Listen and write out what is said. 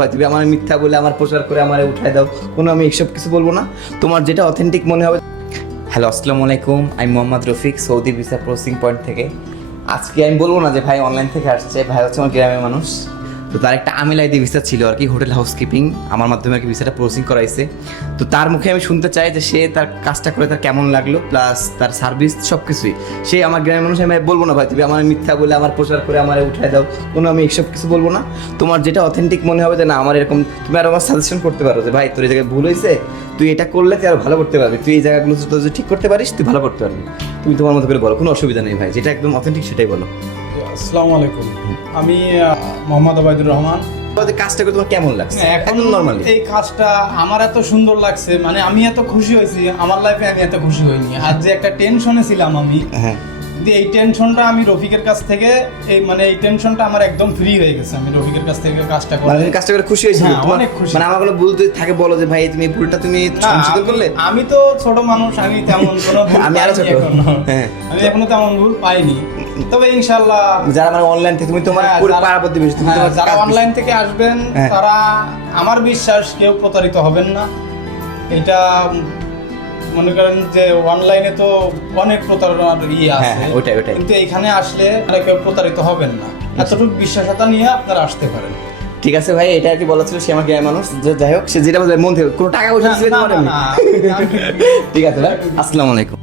ভাই তুমি আমার মিথ্যা বলে আমার প্রচার করে আমার উঠায় দাও, কোনো আমি এইসব কিছু বলবো না। তোমার যেটা অথেন্টিক মনে হবে। হ্যালো, আসসালামু আলাইকুম, আমি Mohammad Rafiq, Saudi visa processing point থেকে। আজকে আমি বলবো না যে ভাই অনলাইন থেকে আসছে, ভাই হচ্ছে আমার গ্রামের মানুষ। তো তার একটা আমিলাইদি ভিসা ছিল আর কি, হোটেল হাউসকিপিং, আমার মাধ্যমে আর কি ভিসাটা প্রসেসিং করাইছে। তো তার মুখে আমি শুনতে চাই যে সে তার কাজটা করে তার কেমন লাগলো, প্লাস তার সার্ভিস সব কিছুই। সে আমার গ্রামের মানুষ, আমি বলবো না ভাই তুমি আমার মিথ্যা বলে আমার প্রচার করে আমার উঠায় দাও, কোনো আমি এইসব কিছু বলবো না। তোমার যেটা অথেন্টিক মনে হবে যে না আমার এরকম, তুমি আর আমার সাজেশন করতে পারো যে ভাই তোর এই জায়গায় ভুল হয়েছে, তুই এটা করলে তুই আরো ভালো করতে পারবি, তুই এই জায়গাগুলো যদি ঠিক করতে পারিস তুই ভালো করতে পারবি। তুমি তোমার মতো করে বলো, কোনো অসুবিধা নেই ভাই, যেটা একদম অথেন্টিক সেটাই বলো। আসসালামু আলাইকুম, আমি মোহাম্মদ আবাইদুর রহমান। কাজটা করে তোমার কেমন লাগছে? এখন নরমালি এই কাজটা আমার এত সুন্দর লাগছে, মানে আমি এত খুশি হয়েছি আমার লাইফে, আমি এত খুশি হইনি। আর যে একটা টেনশনে ছিলাম আমি, হ্যাঁ, এই টেনশনটা আমি রফিকের কাছ থেকে এই টেনশনটা আমার একদম ফ্রি হয়ে গেছে। আমি রফিকের কাছ থেকে কাজটা করে মানে তুমি কাজটা করে খুশি হয়েছিল? হ্যাঁ, তোমার অনেক খুশি। মানে আমার কোনো ভুল যদি থাকে বলো যে ভাই তুমি এই ভুলটা তুমি না, সংশোধন করলে। আমি তো ছোট মানুষ, আমি তেমন কোনো ভুল আমি আরো ছোট। পাইনি এখনো। হ্যাঁ, আমি এখনো তেমন ভুল পাইনি, তবে ইনশাআল্লাহ যারা মানে অনলাইন থেকে তুমি তোমার হ্যাঁ, পুরো যারা- পাড়া প্রতিবেশী, তুমি হ্যাঁ, তোমার যারা কাজ অনলাইন থেকে আসবেন হ্যাঁ। তারা আমার বিশ্বাস কেউ প্রতারিত হবেন না। এটা মনে করেন যে অনলাইনে তো অনেক প্রতারণার আছে, হ্যাঁ, ওটাই। কিন্তু এখানে আসলে তারা কেউ প্রতারিত হবেন না, এতটুকু বিশ্বাসতা নিয়ে আপনারা আসতে পারেন। ঠিক আছে ভাই, এটা আর কি বলা ছিল। সে আমার গ্রামের মানুষ, যাই হোক সে যেটা বলে মন থেকে কোনো টাকা পয়সা দিচ্ছে না, তোমার না, এমনি। না, ঠিক আছে ভাই, আসসালামু আলাইকুম।